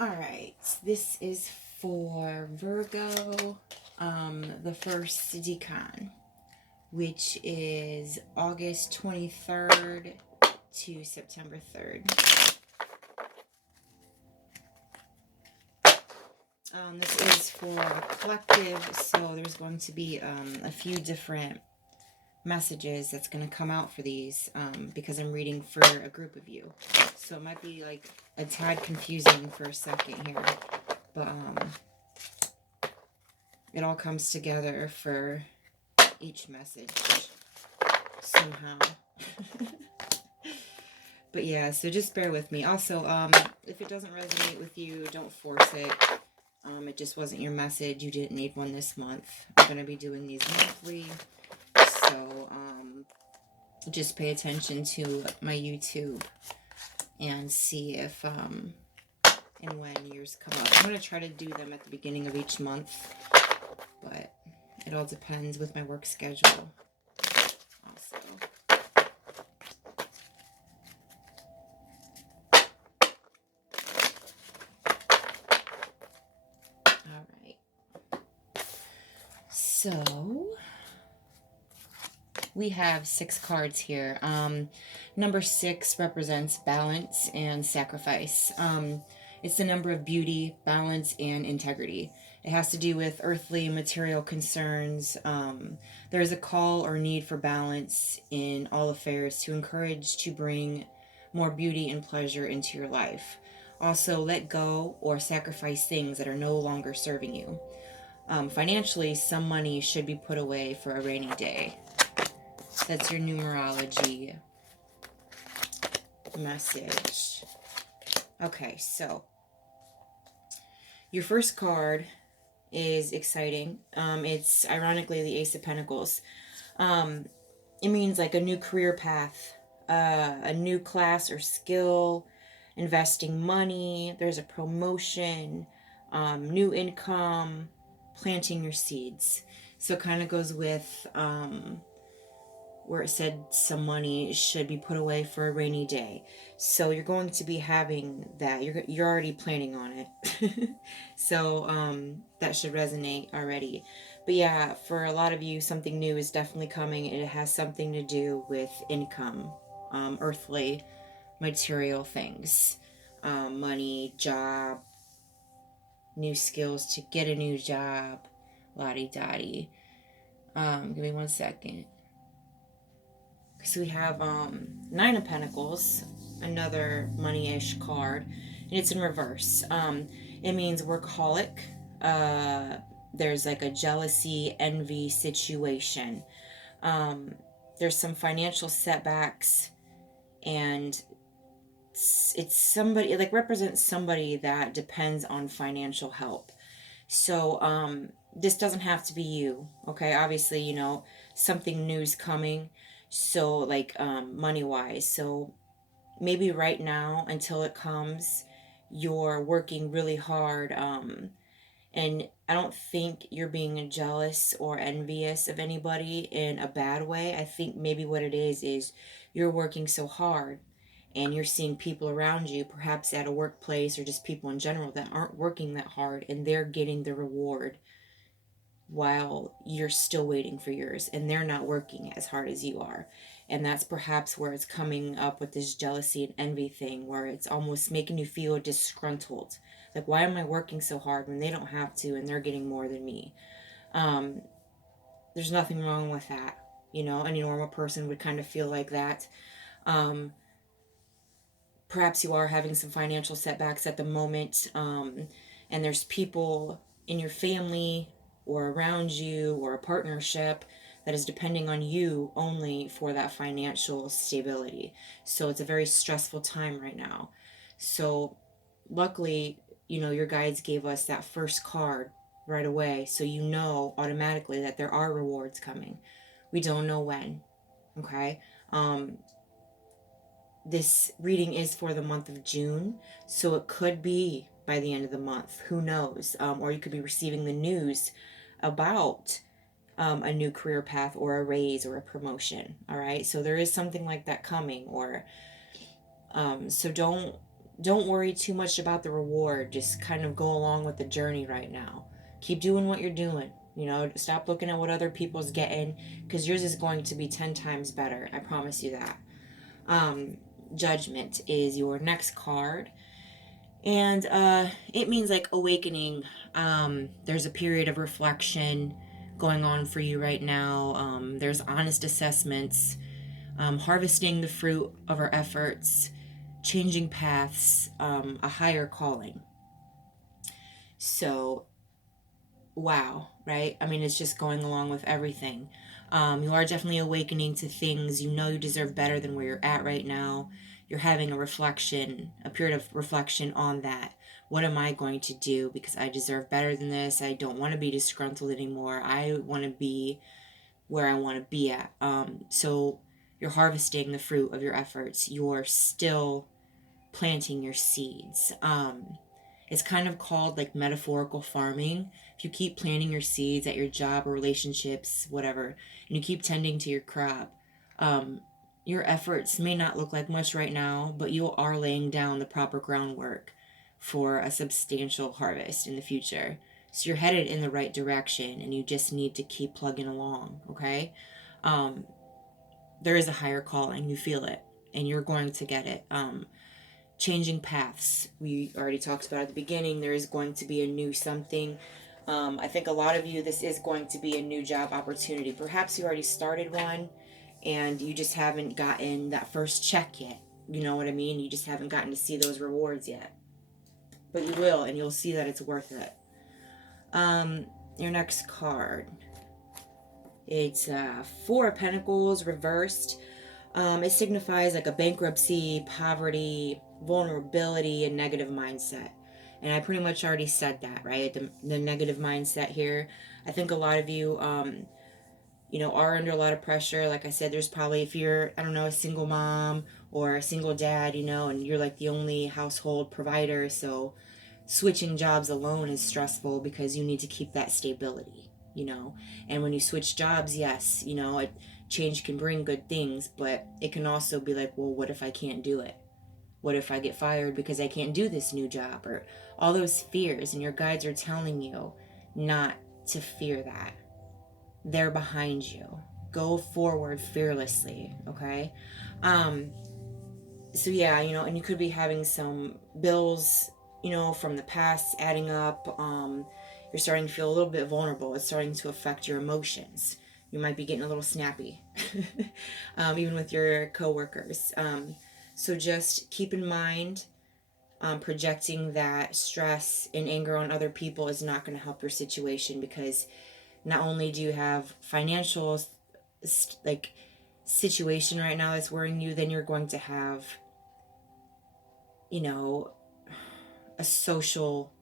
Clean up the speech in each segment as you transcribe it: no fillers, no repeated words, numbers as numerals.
Alright, this is for Virgo, the first Decan, which is August 23rd to September 3rd. This is for collective, so there's going to be a few different messages that's going to come out for these because I'm reading for a group of you. So it might be like a tad confusing for a second here, but it all comes together for each message somehow. But yeah, so just bear with me. Also, if it doesn't resonate with you, don't force it. It just wasn't your message. You didn't need one this month. I'm going to be doing these monthly. So, just pay attention to my YouTube and see if, and when yours come up. I'm going to try to do them at the beginning of each month, but it all depends with my work schedule also. All right. So we have 6 cards here. Number 6 represents balance and sacrifice. It's the number of beauty, balance, and integrity. It has to do with earthly material concerns. There is a call or need for balance in all affairs to encourage to bring more beauty and pleasure into your life. Also, let go or sacrifice things that are no longer serving you. Financially, some money should be put away for a rainy day. That's your numerology message. Okay, so your first card is exciting. It's ironically the Ace of Pentacles. It means like a new career path, a new class or skill, investing money. There's a promotion, new income, planting your seeds. So it kind of goes with where it said some money should be put away for a rainy day. So you're going to be having that. You're already planning on it. So that should resonate already. But yeah, for a lot of you, something new is definitely coming. It has something to do with income, earthly, material things, money, job, new skills to get a new job, la-di-da-di. Give me 1 second. So we have 9 of Pentacles, another money-ish card, and it's in reverse. It means workaholic. There's like a jealousy, envy situation. There's some financial setbacks, and it's somebody, it like represents somebody that depends on financial help. So this doesn't have to be you, okay? Obviously, you know, something new is coming. So like money wise, so maybe right now until it comes, you're working really hard, and I don't think you're being jealous or envious of anybody in a bad way. I think maybe what it is you're working so hard and you're seeing people around you, perhaps at a workplace or just people in general, that aren't working that hard, and they're getting the reward while you're still waiting for yours, and they're not working as hard as you are. And that's perhaps where it's coming up with this jealousy and envy thing, where it's almost making you feel disgruntled. Like, why am I working so hard when they don't have to and they're getting more than me? There's nothing wrong with that. You know, any normal person would kind of feel like that. Perhaps you are having some financial setbacks at the moment, and there's people in your family or around you or a partnership that is depending on you only for that financial stability. So it's a very stressful time right now. So luckily, you know, your guides gave us that first card right away, so you know automatically that there are rewards coming. We don't know when, okay? This reading is for the month of June, so it could be by the end of the month. Who knows? Or you could be receiving the news about a new career path or a raise or a promotion. All right, so there is something like that coming. Or so don't don't worry too much about the reward. Just kind of go along with the journey right now. Keep doing what you're doing. You know, stop looking at what other people's getting, because yours is going to be 10 times better. I promise you that. Um, Judgment is your next card. And it means like awakening. There's a period of reflection going on for you right now. There's honest assessments, harvesting the fruit of our efforts, changing paths, a higher calling. So, wow, right? I mean, it's just going along with everything. You are definitely awakening to things. You know you deserve better than where you're at right now. You're having a reflection, a period of reflection on that. What am I going to do? Because I deserve better than this. I don't want to be disgruntled anymore. I want to be where I want to be at. So you're harvesting the fruit of your efforts. You're still planting your seeds. It's kind of called like metaphorical farming. If you keep planting your seeds at your job or relationships, whatever, and you keep tending to your crop, um, your efforts may not look like much right now, but you are laying down the proper groundwork for a substantial harvest in the future. So you're headed in the right direction, and you just need to keep plugging along, okay? Um, there is a higher calling. You feel it, and you're going to get it. Changing paths. We already talked about at the beginning. There is going to be a new something. I think a lot of you, this is going to be a new job opportunity. Perhaps you already started one and you just haven't gotten that first check yet. You know what I mean? You just haven't gotten to see those rewards yet. But you will, and you'll see that it's worth it. Your next card. It's Four of Pentacles reversed. It signifies like a bankruptcy, poverty, vulnerability, and negative mindset. And I pretty much already said that, right? The negative mindset here. I think a lot of you, are under a lot of pressure. Like I said, there's probably, if you're, I don't know, a single mom or a single dad, and you're like the only household provider. So switching jobs alone is stressful because you need to keep that stability. And when you switch jobs, yes, change can bring good things, but it can also be like, well, what if I can't do it? What if I get fired because I can't do this new job? Or all those fears, and your guides are telling you not to fear that. They're behind you. Go forward fearlessly, okay? So yeah, and you could be having some bills, from the past adding up. You're starting to feel a little bit vulnerable. It's starting to affect your emotions. You might be getting a little snappy, even with your coworkers. So just keep in mind, projecting that stress and anger on other people is not going to help your situation, because not only do you have financial like situation right now that's worrying you, then you're going to have a social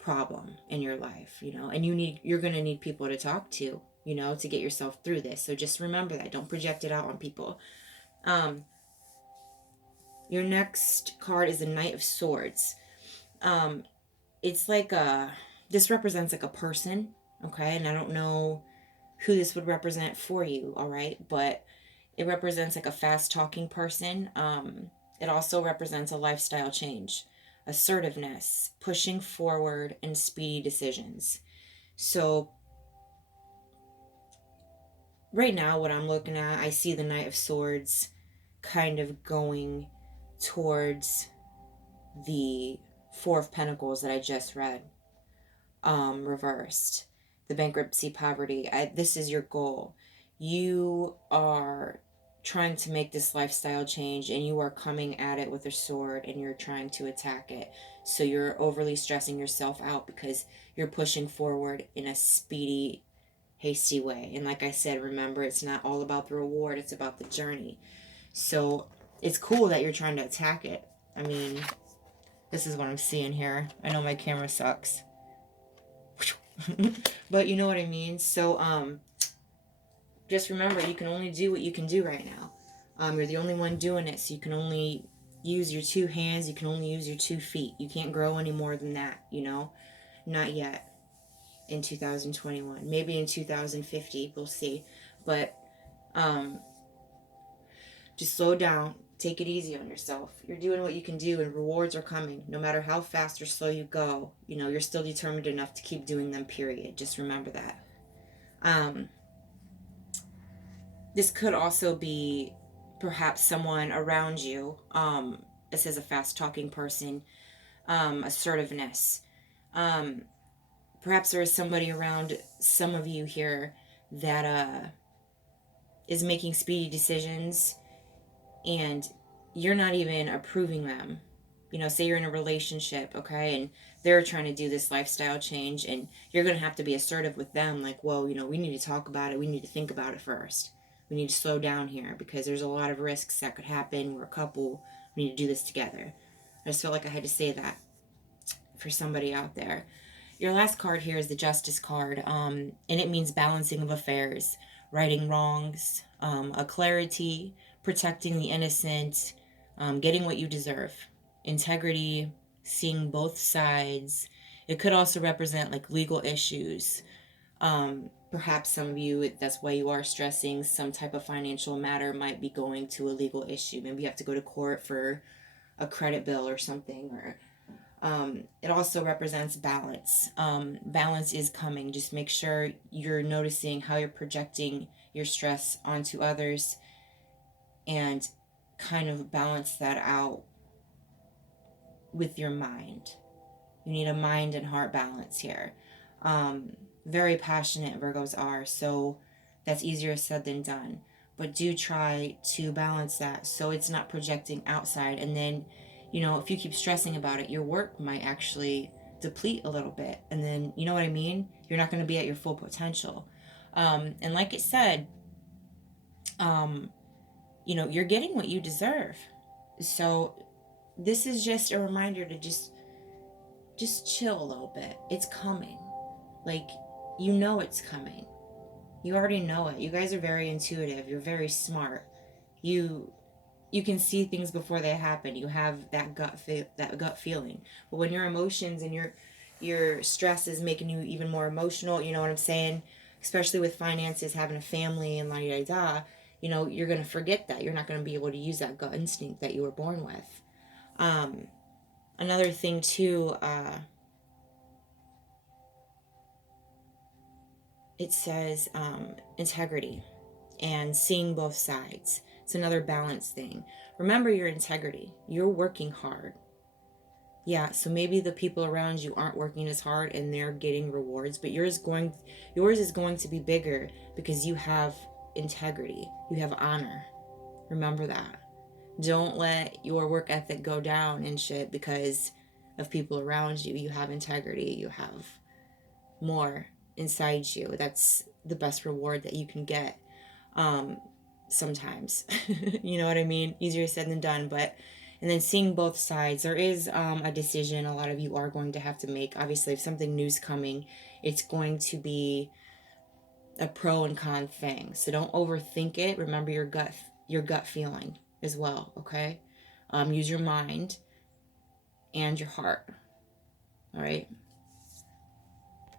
problem in your life, and you're going to need people to talk to, to get yourself through this. So just remember that. Don't project it out on people. Your next card is the Knight of Swords. It's like this represents like a person, okay? And I don't know who this would represent for you, all right? But it represents like a fast talking person. It also represents a lifestyle change, assertiveness, pushing forward, and speedy decisions. So right now, what I'm looking at, I see the Knight of Swords kind of going towards the Four of Pentacles that I just read, reversed. The bankruptcy, poverty. This is your goal. You are trying to make this lifestyle change, and you are coming at it with a sword, and you're trying to attack it. So you're overly stressing yourself out because you're pushing forward in a speedy, hasty way. And like I said, remember, it's not all about the reward, it's about the journey. So it's cool that you're trying to attack it. I mean, this is what I'm seeing here. I know my camera sucks. But you know what I mean? So, just remember, you can only do what you can do right now. You're the only one doing it, so you can only use your two hands, you can only use your 2 feet. You can't grow any more than that, Not yet. In 2021. Maybe in 2050, we'll see. But, just slow down. Take it easy on yourself. You're doing what you can do, and rewards are coming. No matter how fast or slow you go, you're still determined enough to keep doing them, period. Just remember that. This could also be perhaps someone around you. This is a fast talking person, assertiveness. Um, Perhaps there is somebody around some of you here that is making speedy decisions, and you're not even approving them. Say you're in a relationship, okay, and they're trying to do this lifestyle change, and you're going to have to be assertive with them, like, whoa, we need to talk about it. We need to think about it first. We need to slow down here because there's a lot of risks that could happen. We're a couple. We need to do this together. I just felt like I had to say that for somebody out there. Your last card here is the Justice card, and it means balancing of affairs, righting wrongs, a clarity, protecting the innocent, getting what you deserve, integrity, seeing both sides. It could also represent like legal issues. Perhaps some of you, that's why you are stressing some type of financial matter, might be going to a legal issue. Maybe you have to go to court for a credit bill or something, or it also represents balance. Balance is coming. Just make sure you're noticing how you're projecting your stress onto others and kind of balance that out with your mind. You need a mind and heart balance here. Very passionate Virgos are, so that's easier said than done. But do try to balance that so it's not projecting outside, and then if you keep stressing about it, your work might actually deplete a little bit. And then, you know what I mean? You're not going to be at your full potential. And like I said, you're getting what you deserve. So this is just a reminder to just chill a little bit. It's coming. Like, it's coming. You already know it. You guys are very intuitive. You're very smart. You can see things before they happen. You have that gut feeling. But when your emotions and your stress is making you even more emotional, you know what I'm saying? Especially with finances, having a family, and la da da, you're gonna forget that. You're not gonna be able to use that gut instinct that you were born with. Another thing too. It says integrity and seeing both sides. It's another balance thing. Remember your integrity. You're working hard. Yeah, so maybe the people around you aren't working as hard and they're getting rewards, but yours is going to be bigger because you have integrity. You have honor. Remember that. Don't let your work ethic go down and shit because of people around you. You have integrity. You have more inside you. That's the best reward that you can get. Sometimes you know what I mean? Easier said than done. But and then seeing both sides, there is a decision a lot of you are going to have to make. Obviously, if something new's coming, it's going to be a pro and con thing, so don't overthink it. Remember your gut feeling as well. Okay, use your mind and your heart. All right.